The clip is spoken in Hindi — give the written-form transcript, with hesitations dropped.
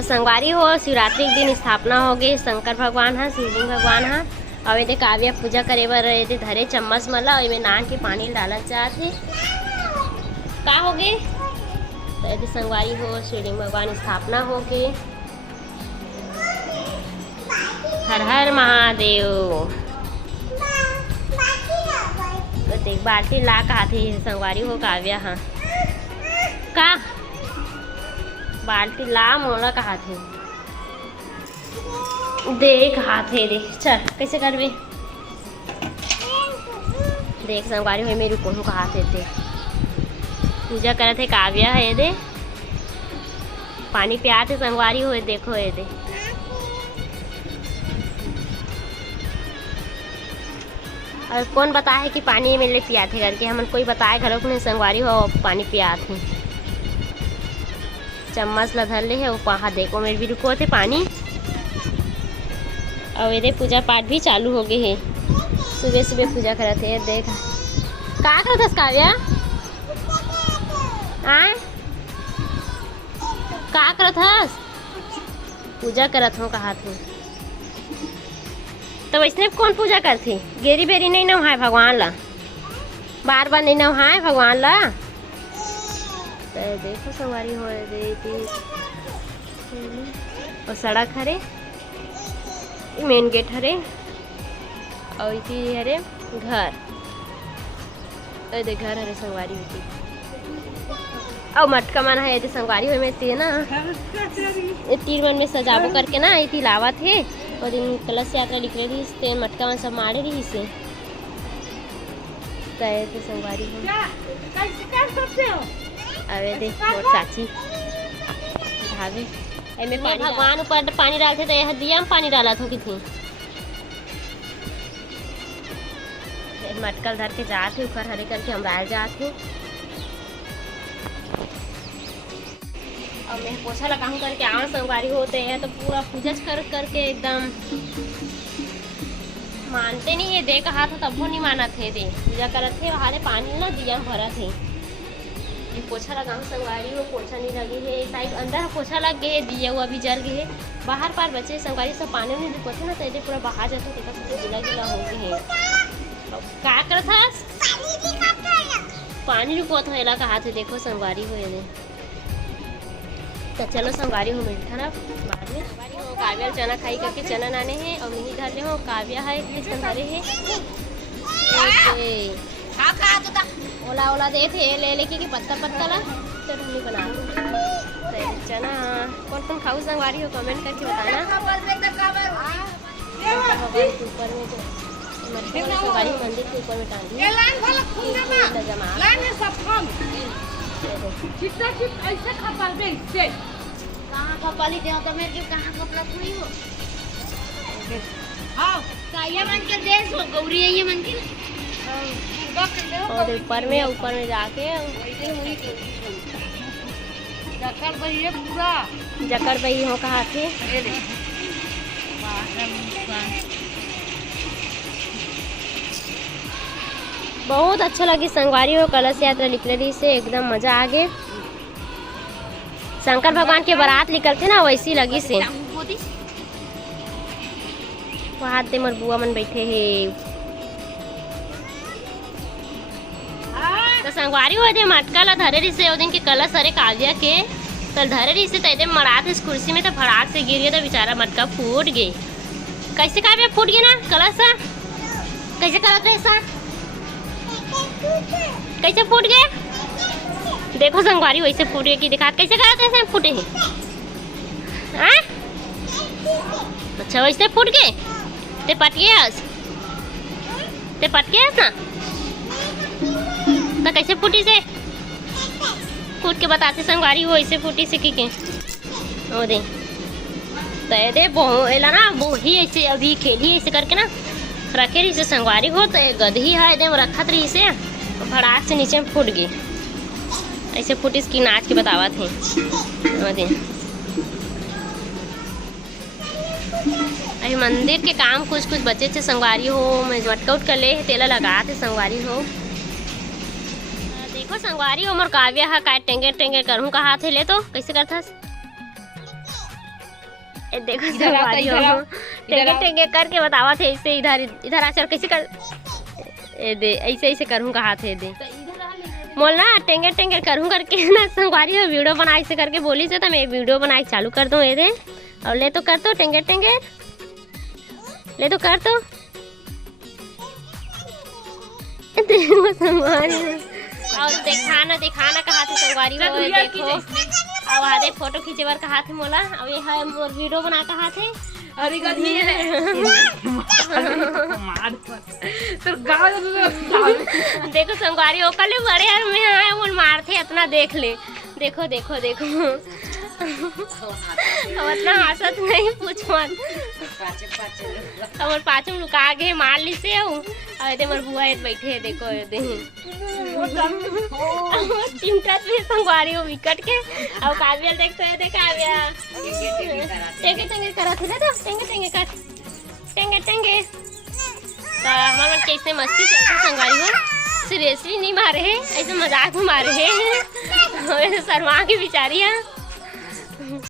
संगवारी हो शिवरात्रि के दिन स्थापना हो गई शंकर भगवान हा शिवलिंग भगवान हा। और ये काव्या पूजा करे बर ये धरे चम्मच मला और नान के पानी डालना चाहते का हो गए। तो ये संगवारी हो शिवलिंग भगवान स्थापना हो गई। हर हर महादेव। तो देख बाल्टी ला कहा थी संगवारी हो काव्या हाँ का बाल्टी ला मोला कहा थे देख हाथ है देख चल कैसे करबे देख संगवारी हो मेरे को कहा थे पूजा करे थे काव्या है दे पानी पियाते संगवारी हो देखो ये दे और कौन बताया है कि पानी मेरे लिए पिया थे करके हमन कोई बताए घरों को नहीं संगवारी हो पानी पिया थे चम्मच ला धर ले है वो पहा देखो मेरे भी रुको थे पानी। और ये पूजा पाठ भी चालू हो गए है सुबह सुबह पूजा करते हैं देख का करत हस काव्या आए का करत हस पूजा करत हो कहा थे। तो वैसे कौन पूजा करती गेरी बेरी नहीं नहाए भगवान ला बार बार नहीं नहाए भगवान ला। तो देखो सवारी हो रही और सड़क हरे मेन गेट हरे और इसी हरे घर घर हरे संगवारी होती और मटका मन है संगवारी हो में ते ना तीर मन में सजाबो करके ना इति लावा थे और दिन कलश यात्रा निकले रही ते मटका मन सब मारे रही से तय तो संगवारी हो अरे देख मोर चाची भाभी एमे भगवान ऊपर पानी डालते तो यह दिया में पानी डाला था कितनी मटकल धर के जाते ऊपर हरे करके हम राय जाते और मैं पोछा लगाऊं करके आवन संगवारी होते हैं तो पूरा पूजा कर करके एकदम मानते नहीं है दे कहा था तब वो नहीं माना थे दे पूजा करते थे वहाँ पानी ना दिया में भरा थे ये पोछा लगाऊं संगवारी वो पोछा नहीं लगी है साइड अंदर पोछा लग गए दिया हुआ भी जल गए बाहर पार बचे संगवारी सब पानी में रुकोते ना तो पूरा बाहर जाते थे तो गिला गिला हो गए है का करत हस पानी रुको तो एला कहा थे देखो संगवारी हो ये तो चलो संगवारी हो मिलता ना बाद में संगवारी हो काव्या चना खाई करके चना नाने हैं और मिनी धर ले हो काव्या है किस धरे है ओला ओला दे थे ले लेके कि पत्ता पत्ता ला चटनी बना चना कौन कौन खाऊ संगवारी हो कमेंट करके बताना ऊपर में जो संगवारी मंदिर के ऊपर में टांगी ऐसे खपाल बे से कहां खपाली दे तो मेरे के कहां कपड़ा पूरी हो हां काया मन के देश हो गौरी ये मन के और ऊपर में जाके जकर बहिए पूरा जकर बही हो कहा थे बहुत अच्छा लगी संगवारी हो कलश यात्रा निकले रही से एकदम मजा आ गए शंकर भगवान के बारात निकलते ना वैसी लगी से वहाँ दे मोर बुआ मन बैठे है तो संगवारी हो दे मटका ला धरे रही से दिन के कलश अरे काव्या के तो धरे रही से तैदे मरात इस कुर्सी में तो फड़ाक से गिर गया तो बेचारा मटका फूट गई कैसे काव्या फूट गया ना कलश कैसे करत रहे ऐसा कैसे फूट गए देखो संगवारी वैसे फूट गए कि दिखा कैसे करते हैं फूटे हैं अच्छा वैसे फूट गए ते पट गए ना तो कैसे फूटी से फूट के बताते संगवारी हो ऐसे फूटी से की के ओ दे तो दे बोला ना वो ही ऐसे अभी खेली ऐसे करके ना रखे रही से संगवारी हो तो गदही है एकदम रखत रही से भड़ाक से नीचे फूट गई ऐसे फूटी इसकी नाच के बतावा थे अभी मंदिर के काम कुछ कुछ बचे थे संगवारी हो मैं मटका उठ कर ले तेला लगा थे संगवारी हो देखो संगवारी हो मोर काव्या हा का टेंगे टेंगे करूँ कहा थे ले तो कैसे करता ए देखो इधर आ, संगवारी इधर आ, हो इधर आ। टेंगे करके बतावा थे ऐसे इधर इधर आचर कैसे कर ए दे ऐसे ऐसे करूँ कहा थे दे मोला टेंगे टेंगे करूँ करके ना संगवारी हो वीडियो बनाए से करके बोली से तो मैं वीडियो बनाए चालू कर दूँ ये दे और ले तो कर तो टेंगे टेंगे ले तो कर तो देखो संगवारी और दिखाना कहा थे संगवारी हो देखो अब आधे फोटो खींचे बार कहा थे मोला अब ये है मोर वीडियो बना कहा थे अरे गंदी है मार तो गाँव देखो संगवारी हो कल बड़े यार में आए वो मारते इतना देख ले देखो देखो देखो अब इतना हंसत नहीं पूछ मत और पाछू लुका के मार ली से और दे मोर बुआ बैठे देखो दे चिंता पे संगवारी हो विकट के अब काव्या देखते है देख काव्या टेंगे टेंगे करा थे तो टेंगे टेंगे कर टेंगे टेंगे तो हमारा कैसे मस्ती चलता संगवारी हो सीरियसली नहीं मारे है ऐसे मजाक में मारे है शर्मा की बेचारी है